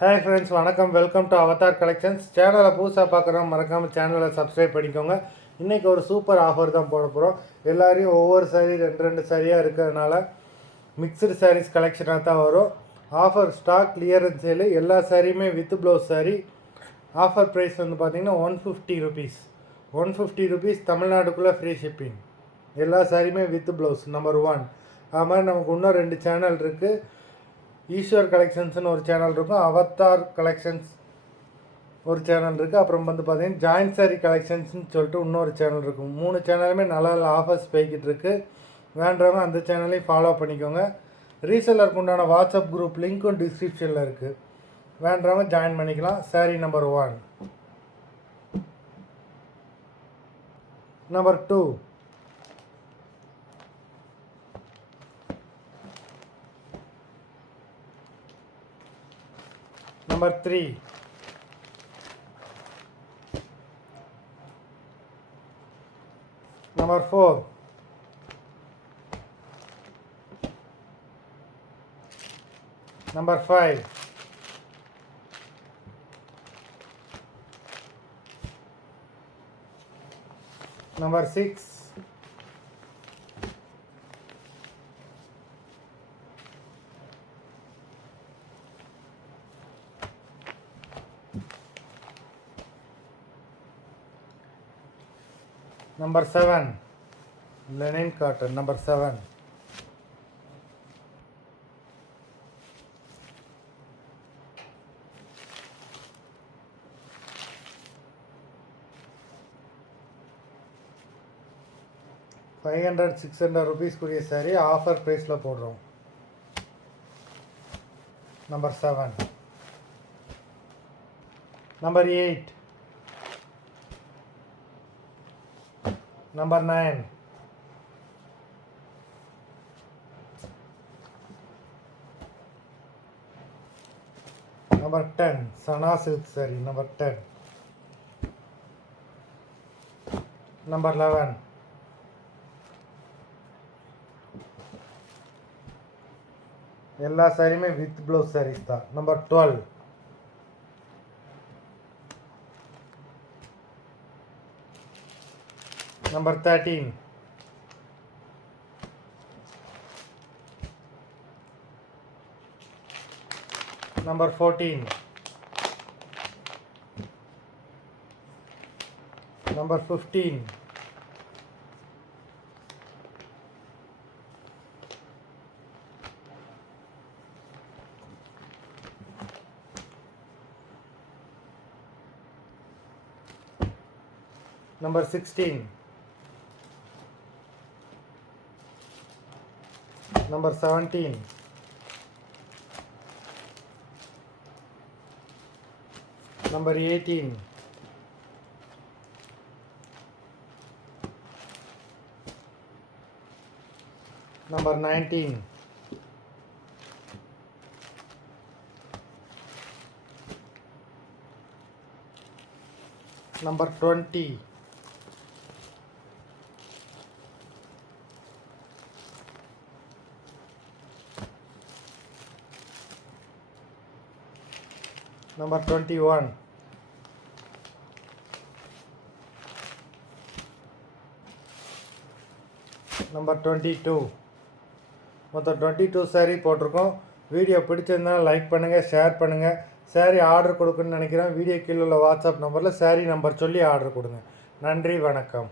Hi friends, வணக்கம். Welcome to Avatar collections. சேனலை புதுசாக பார்க்குறோம், மறக்காமல் சேனலை சப்ஸ்கிரைப் பண்ணிக்கோங்க. இன்றைக்கி ஒரு சூப்பர் ஆஃபர் தான் போட போகிறோம். எல்லாரையும் ஒவ்வொரு சாரீ ரெண்டு சாரியாக இருக்கிறதுனால மிக்சடு சாரீஸ் கலெக்ஷனாக தான் வரும். Offer stock clearance sale. எல்லா சாரியுமே with blouse saree. Offer price வந்து பார்த்திங்கன்னா 150 ருபீஸ். 150 ருபீஸ், தமிழ்நாடுக்குள்ளே ஃப்ரீ ஷிப்பிங். எல்லா சாரியுமே வித் ப்ளவுஸ், நம்பர் 1. அது மாதிரி நமக்கு இன்னும் 2 சேனல் இருக்குது. ஈஸ்வர் கலெக்ஷன்ஸ்னு ஒரு சேனல் இருக்கும், அவதார் கலெக்ஷன்ஸ் ஒரு சேனல் இருக்குது, அப்புறம் வந்து பார்த்தீங்கன்னா ஜாயின்ட் சாரி கலெக்ஷன்ஸ்னு சொல்லிட்டு இன்னொரு சேனல் இருக்கும். 3 சேனலுமே நல்ல நல்ல ஆஃபர்ஸ் போய்கிட்டு இருக்குது. வேண்டவங்க அந்த சேனலையும் ஃபாலோ பண்ணிக்கோங்க. ரீசெல்லருக்கு உண்டான வாட்ஸ்அப் குரூப் லிங்க்கும் டிஸ்கிரிப்ஷனில் இருக்குது. வேண்டவங்க ஜாயின் பண்ணிக்கலாம். Sorry number 1. நம்பர் 2. Number 3. Number 4. Number 5. Number 6. Number 7. Linen cotton. Number 7. ₹500-600 கூடிய சாரி ஆஃபர் ப்ரைஸில் போடுறோம். நம்பர் 7. நம்பர் 8. Number 9. Number 10. Sana silk saree. Number 10. Number 11. எல்லா சாரியுமே வித் ப்ளவுஸ் சாரீஸ் தான். நம்பர் 12. Number 13. Number 14. Number 15. Number 16. Number 17. Number 18. Number 19. Number 20. Number 21. Number 22. மொத்தம் 22 சாரீ போட்டிருக்கோம். வீடியோ பிடிச்சிருந்தாலும் லைக் பண்ணுங்கள், ஷேர் பண்ணுங்கள். சாரீ ஆர்டர் கொடுக்குன்னு நினைக்கிறேன். வீடியோ கீழே உள்ள வாட்ஸ்அப் நம்பரில் சாரீ நம்பர் சொல்லி ஆர்டர் கொடுங்க. நன்றி, வணக்கம்.